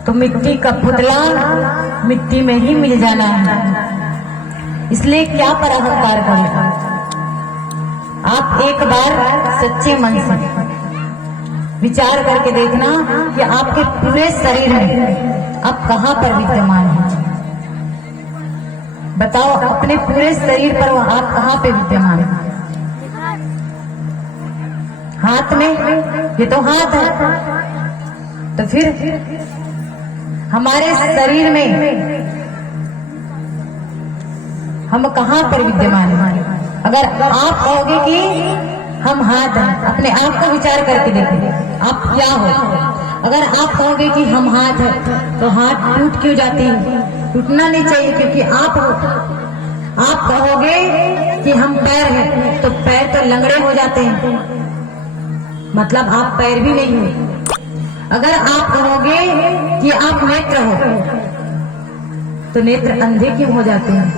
तो मिट्टी का पुतला मिट्टी में ही मिल जाना है, इसलिए क्या पर अहंकार करना। आप एक बार सच्चे मन से विचार करके देखना कि आपके पूरे शरीर में आप कहाँ पर विद्यमान हैं। बताओ अपने पूरे शरीर पर आप कहाँ पे विद्यमान हैं? हाथ में, ये तो हाथ है। तो फिर हमारे शरीर में हम कहाँ पर विद्यमान हैं? अगर आप कहोगे कि हम हाथ हैं, अपने आप को विचार करके देखिए आप क्या हो। अगर आप कहोगे कि हम हाथ हैं, तो हाथ टूट क्यों जाती है? टूटना नहीं चाहिए, क्योंकि आप हो। आप कहोगे कि हम पैर हैं, तो पैर तो लंगड़े हो जाते हैं, मतलब आप पैर भी नहीं हो। अगर आप कहोगे कि आप नेत्र हो, तो नेत्र अंधे क्यों हो जाते हैं?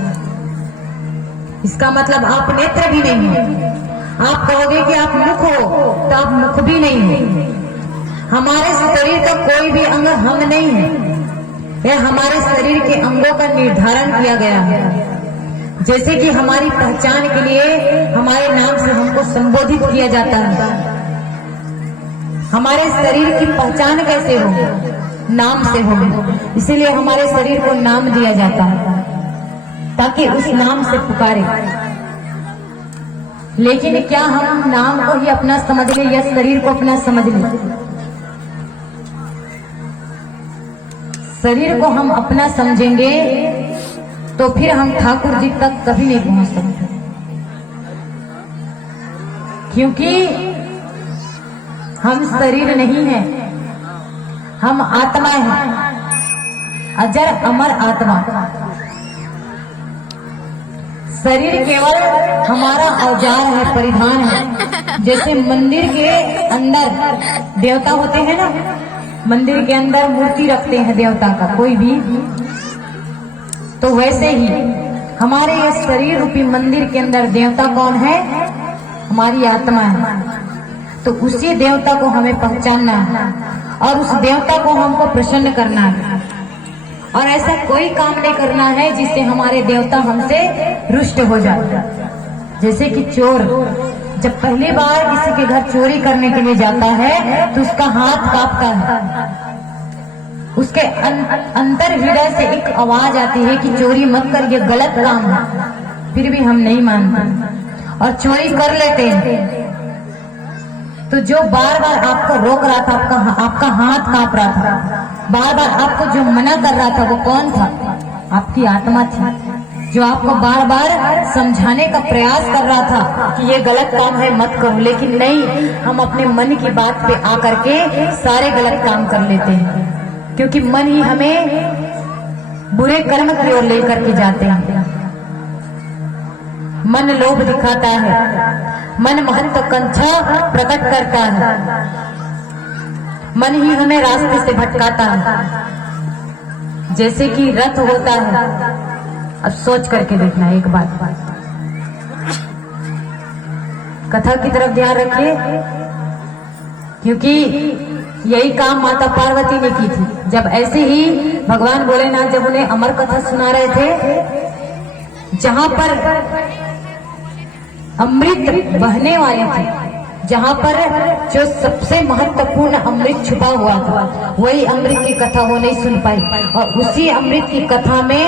इसका मतलब आप नेत्र भी नहीं हो। आप कहोगे कि आप मुख हो, तो आप मुख भी नहीं हो। हमारे शरीर का कोई भी अंग हम नहीं है, यह हमारे शरीर के अंगों का निर्धारण किया गया है। जैसे कि हमारी पहचान के लिए हमारे नाम से हमको संबोधित किया जाता है। हमारे शरीर की पहचान कैसे हो? नाम से हो। इसीलिए हमारे शरीर को नाम दिया जाता है, ताकि उस नाम से पुकारे। लेकिन क्या हम नाम को ही अपना समझ ले या शरीर को अपना समझ ले? शरीर को हम अपना समझेंगे तो फिर हम ठाकुर जी तक कभी नहीं पहुंच सकते, क्योंकि हम शरीर नहीं है, हम आत्मा हैं, अजर अमर आत्मा। शरीर केवल हमारा औजार है, परिधान है। जैसे मंदिर के अंदर देवता होते हैं ना, मंदिर के अंदर मूर्ति रखते हैं देवता का कोई भी, तो वैसे ही हमारे ये शरीर रूपी मंदिर के अंदर देवता कौन है? हमारी आत्मा है। तो उसी देवता को हमें पहचानना है और उस देवता को हमको प्रसन्न करना है। और ऐसा कोई काम नहीं करना है जिससे हमारे देवता हमसे रुष्ट हो जाए। जैसे कि चोर जब पहली बार किसी के घर चोरी करने के लिए जाता है तो उसका हाथ कांपता है, उसके अंतर हृदय से एक आवाज आती है कि चोरी मत कर, ये गलत काम है। फिर भी हम नहीं मानते और चोरी कर लेते हैं। तो जो बार बार आपको रोक रहा था, आपका हाथ कांप रहा था, बार बार आपको जो मना कर रहा था वो कौन था? आपकी आत्मा थी, जो आपको बार बार समझाने का प्रयास कर रहा था कि ये गलत काम है, मत करो। लेकिन नहीं, हम अपने मन की बात पे आकर के सारे गलत काम कर लेते हैं, क्योंकि मन ही हमें बुरे कर्म की ओर लेकर के जाते हैं। मन लोभ दिखाता है, मन महत्वाकांक्षा प्रकट करता है, मन ही हमें रास्ते से भटकाता है। जैसे कि रथ होता है, अब सोच करके देखना एक बात, कथा की तरफ ध्यान रखिए, क्योंकि यही काम माता पार्वती ने की थी। जब ऐसे ही भगवान भोलेनाथ जब उन्हें अमर कथा सुना रहे थे, जहां पर अमृत बहने वाले थे, जहां पर जो सबसे महत्वपूर्ण अमृत छुपा हुआ था, वही अमृत की कथा वो नहीं सुन पाई। और उसी अमृत की कथा में